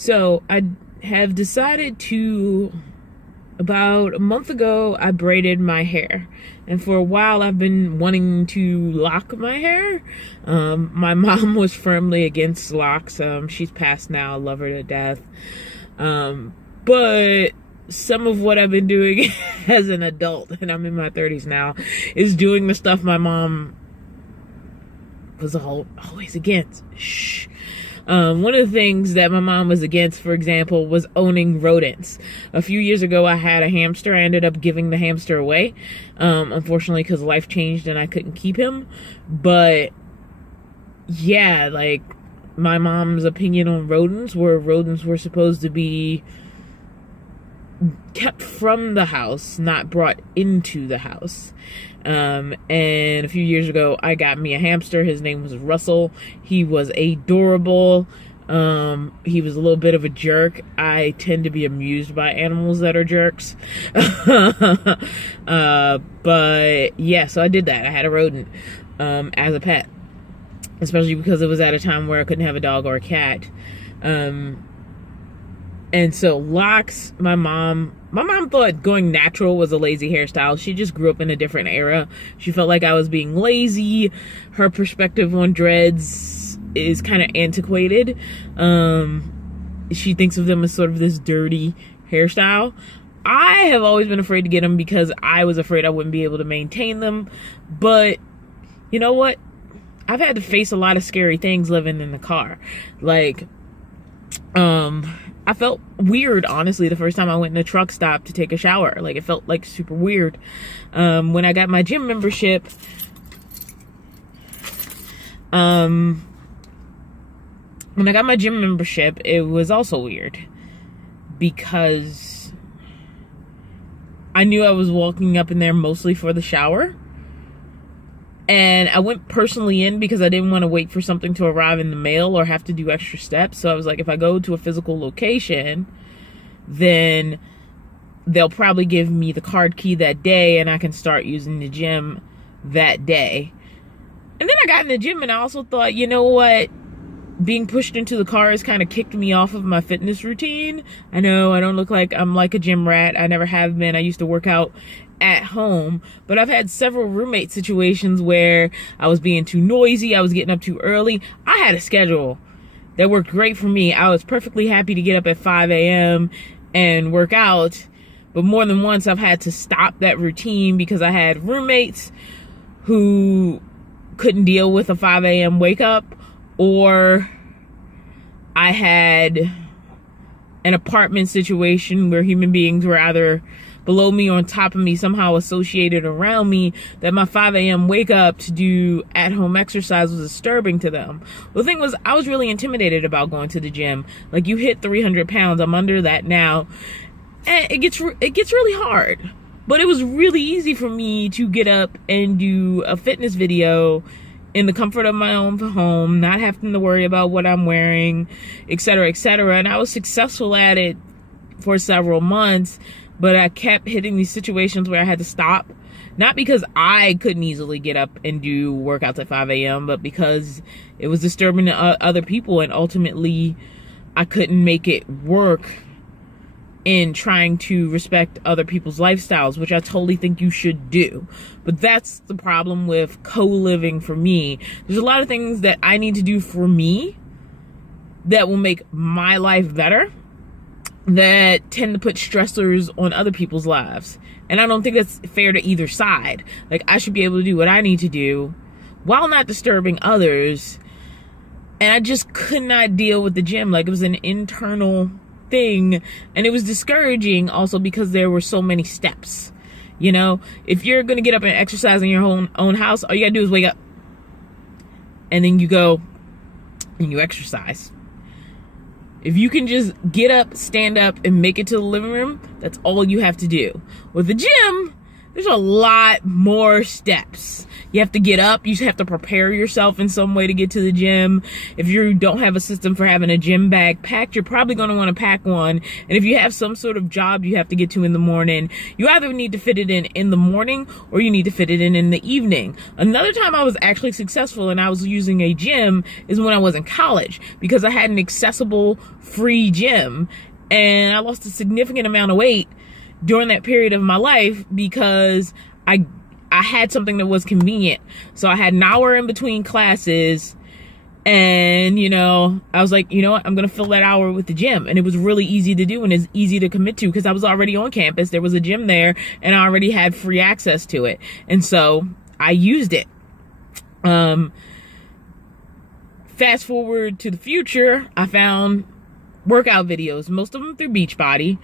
So I have decided to, about a month ago, I braided my hair. And for a while, I've been wanting to lock my hair. My mom was firmly against locks. She's passed now. I love her to death. But some of what I've been doing as an adult, and I'm in my 30s now, is doing the stuff my mom was always against. Shh. One of the things that my mom was against, for example, was owning rodents. A few years ago, I had a hamster. I ended up giving the hamster away, unfortunately, because life changed and I couldn't keep him. But yeah, like, my mom's opinion on rodents were supposed to be kept from the house, not brought into the house. And a few years ago, I got me a hamster. His name was Russell. He was adorable. He was a little bit of a jerk. I tend to be amused by animals that are jerks. But yeah, so I did that. I had a rodent, as a pet, especially because it was at a time where I couldn't have a dog or a cat. And so locks, my mom thought going natural was a lazy hairstyle. She just grew up in a different era. She felt like I was being lazy. Her perspective on dreads is kind of antiquated. She thinks of them as sort of this dirty hairstyle. I have always been afraid to get them because I was afraid I wouldn't be able to maintain them. But you know what? I've had to face a lot of scary things living in the car. Like, I felt weird, honestly, the first time I went in a truck stop to take a shower. Like, it felt like super weird. When I got my gym membership, it was also weird because I knew I was walking up in there mostly for the shower. And I went personally in because I didn't want to wait for something to arrive in the mail or have to do extra steps. So I was like, if I go to a physical location, then they'll probably give me the card key that day and I can start using the gym that day. And then I got in the gym and I also thought, you know what? Being pushed into the car has kind of kicked me off of my fitness routine. I know I don't look like I'm like a gym rat. I never have been. I used to work out at home, but I've had several roommate situations where I was being too noisy. I was getting up too early. I had a schedule that worked great for me. I was perfectly happy to get up at 5 a.m. and work out, but more than once I've had to stop that routine because I had roommates who couldn't deal with a 5 a.m. wake up, or I had an apartment situation where human beings were either below me or on top of me, somehow associated around me, that my 5 a.m. wake up to do at-home exercise was disturbing to them. Well, the thing was, I was really intimidated about going to the gym. Like, you hit 300 pounds, I'm under that now, and it gets really hard. But it was really easy for me to get up and do a fitness video in the comfort of my own home, not having to worry about what I'm wearing, etc., etc. And I was successful at it for several months. But I kept hitting these situations where I had to stop, not because I couldn't easily get up and do workouts at 5 a.m., but because it was disturbing to other people, and ultimately I couldn't make it work in trying to respect other people's lifestyles, which I totally think you should do. But that's the problem with co-living for me. There's a lot of things that I need to do for me that will make my life better, that tend to put stressors on other people's lives. And I don't think that's fair to either side. Like, I should be able to do what I need to do while not disturbing others. And I just could not deal with the gym. Like, it was an internal thing, and it was discouraging also because there were so many steps. You know, if you're gonna get up and exercise in your own house, all you gotta do is wake up, and then you go and you exercise. If you can just get up, stand up, and make it to the living room, that's all you have to do. With the gym, there's a lot more steps. You have to get up. You have to prepare yourself in some way to get to the gym. If you don't have a system for having a gym bag packed, you're probably going to want to pack one. And if you have some sort of job you have to get to in the morning, you either need to fit it in the morning, or you need to fit it in the evening. Another time I was actually successful and I was using a gym is when I was in college, because I had an accessible free gym, and I lost a significant amount of weight during that period of my life because I had something that was convenient. So I had an hour in between classes, and I was like, you know what, I'm gonna fill that hour with the gym. And it was really easy to do, and it's easy to commit to because I was already on campus. There was a gym there and I already had free access to it, and so I used it. Fast forward to the future, I found workout videos, most of them through Beachbody.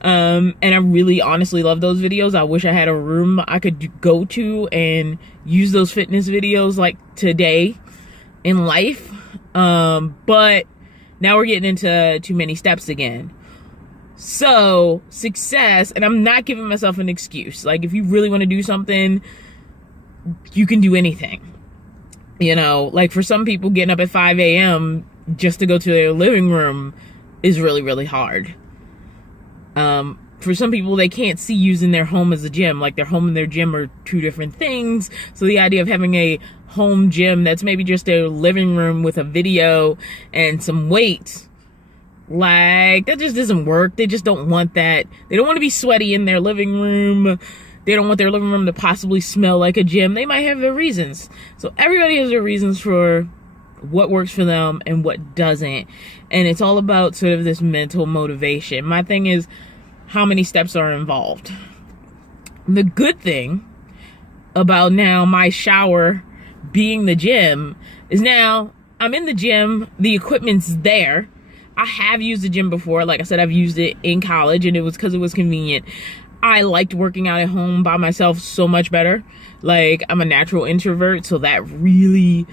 And I really honestly love those videos. I wish I had a room I could go to and use those fitness videos like today in life. But now we're getting into too many steps again. So success, and I'm not giving myself an excuse. Like, if you really want to do something, you can do anything. Like for some people, getting up at 5 a.m. just to go to their living room is really, really hard. For some people, they can't see using their home as a gym. Like, their home and their gym are two different things. So the idea of having a home gym that's maybe just a living room with a video and some weights, like, that just doesn't work. They just don't want that. They don't want to be sweaty in their living room. They don't want their living room to possibly smell like a gym. They might have their reasons. So everybody has their reasons for what works for them and what doesn't. And it's all about sort of this mental motivation. My thing is, how many steps are involved? The good thing about now my shower being the gym is now I'm in the gym, the equipment's there. I have used the gym before. Like I said, I've used it in college, and it was because it was convenient. I liked working out at home by myself so much better. Like, I'm a natural introvert, so that really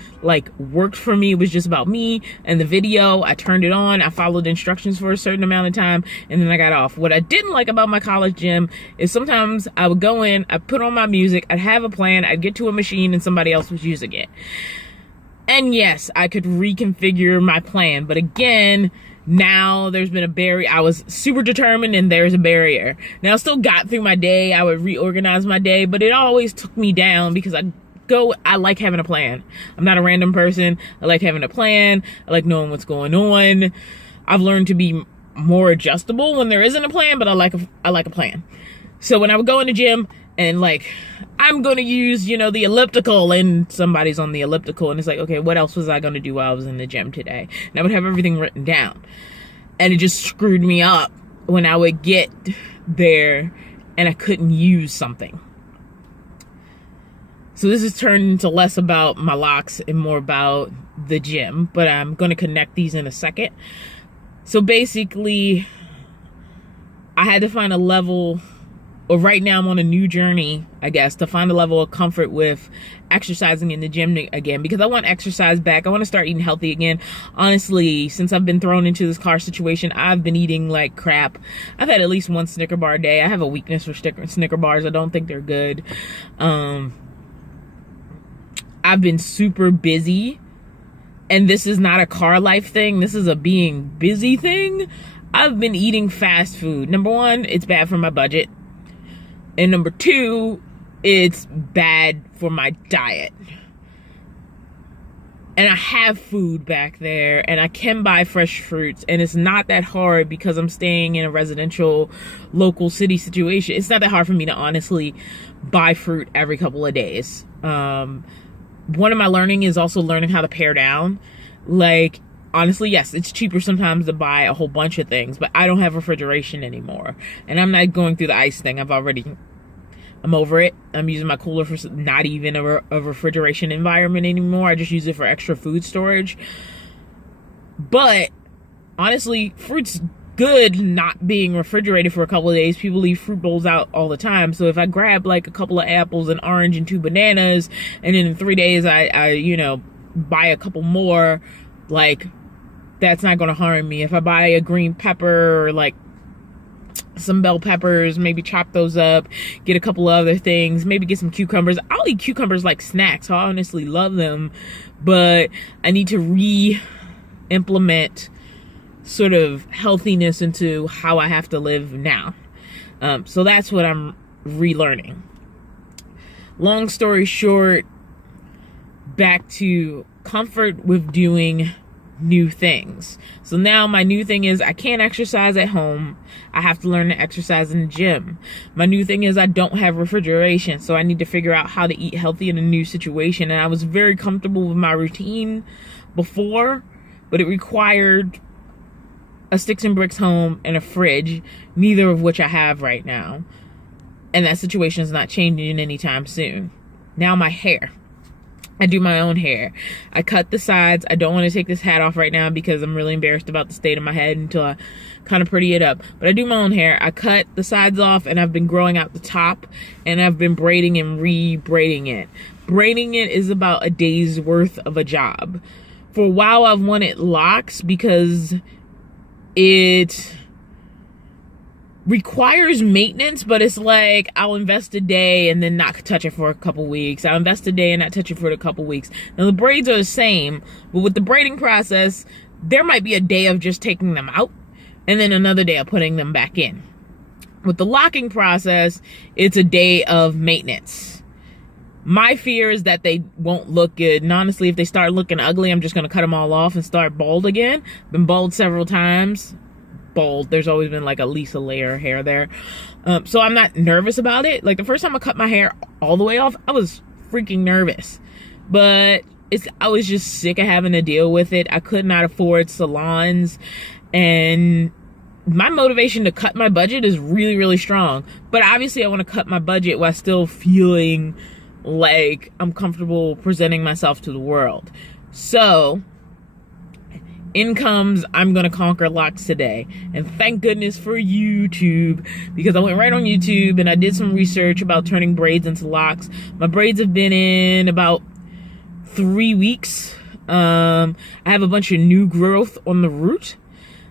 worked for me. It was just about me and the video. I turned it on, I followed instructions for a certain amount of time, and then I got off. What I didn't like about my college gym is sometimes I would go in, I'd put on my music, I'd have a plan, I'd get to a machine and somebody else was using it. And yes, I could reconfigure my plan, but again, now there's been a barrier. I was super determined, and there's a barrier. Now, I still got through my day. I would reorganize my day, but it always took me down because I like having a plan. I'm not a random person. I like having a plan. I like knowing what's going on. I've learned to be more adjustable when there isn't a plan, but I like a plan. So when I would go in the gym and I'm going to use, the elliptical, and somebody's on the elliptical, and it's like, okay, what else was I going to do while I was in the gym today? And I would have everything written down, and it just screwed me up when I would get there and I couldn't use something. So this has turned into less about my Locs and more about the gym, but I'm going to connect these in a second. So basically, I had to find a level. Or right now I'm on a new journey, I guess, to find a level of comfort with exercising in the gym again, because I want exercise back. I want to start eating healthy again. Honestly, since I've been thrown into this car situation, I've been eating like crap. I've had at least one Snicker bar a day. I have a weakness for Snicker bars. I don't think they're good. I've been super busy, and this is not a Carlife thing. This is a being busy thing. I've been eating fast food. Number one, it's bad for my budget. And number two, it's bad for my diet. And I have food back there, and I can buy fresh fruits, and it's not that hard because I'm staying in a residential local city situation. It's not that hard for me to honestly buy fruit every couple of days. One of my learning is also learning how to pare down. Honestly, yes, it's cheaper sometimes to buy a whole bunch of things, but I don't have refrigeration anymore. And I'm not going through the ice thing. I'm over it. I'm using my cooler for not even a refrigeration environment anymore. I just use it for extra food storage. But honestly, fruit's good not being refrigerated for a couple of days. People leave fruit bowls out all the time. So if I grab a couple of apples, an orange, and 2 bananas, and then in 3 days I buy a couple more, that's not going to harm me. If I buy a green pepper or some bell peppers, maybe chop those up, get a couple of other things, maybe get some cucumbers. I'll eat cucumbers like snacks. I honestly love them, but I need to re-implement sort of healthiness into how I have to live now. So that's what I'm relearning. Long story short, back to comfort with doing new things. So now my new thing is I can't exercise at home. I have to learn to exercise in the gym. My new thing is I don't have refrigeration, so I need to figure out how to eat healthy in a new situation. And I was very comfortable with my routine before, but it required a sticks and bricks home and a fridge, neither of which I have right now. And that situation is not changing anytime soon. Now my hair. I do my own hair. I cut the sides. I don't want to take this hat off right now because I'm really embarrassed about the state of my head until I kind of pretty it up. But I do my own hair. I cut the sides off and I've been growing out the top and I've been braiding and re-braiding it. Braiding it is about a day's worth of a job. For a while I've wanted locks because it requires maintenance, but it's like I'll invest a day and then not touch it for a couple weeks. I'll invest a day and not touch it for a couple weeks. Now the braids are the same, but with the braiding process, there might be a day of just taking them out and then another day of putting them back in. With the locking process, it's a day of maintenance. My fear is that they won't look good. And honestly, if they start looking ugly, I'm just going to cut them all off and start bald again. Been bald several times. Bald. There's always been like at least a layer of hair there. So I'm not nervous about it. Like the first time I cut my hair all the way off, I was freaking nervous. But I was just sick of having to deal with it. I could not afford salons. And my motivation to cut my budget is really, really strong. But obviously I want to cut my budget while still feeling like I'm comfortable presenting myself to the world. So in comes I'm gonna conquer locks today. And thank goodness for YouTube, because I went right on YouTube and I did some research about turning braids into locks. My braids have been in about 3 weeks. I have a bunch of new growth on the root.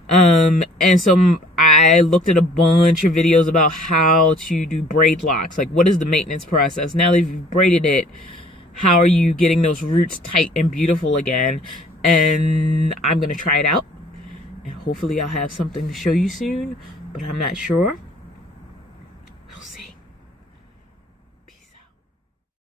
And so I looked at a bunch of videos about how to do braid locks. Like, what is the maintenance process? Now that you've braided it, how are you getting those roots tight and beautiful again? And I'm gonna try it out. And hopefully I'll have something to show you soon, but I'm not sure. We'll see.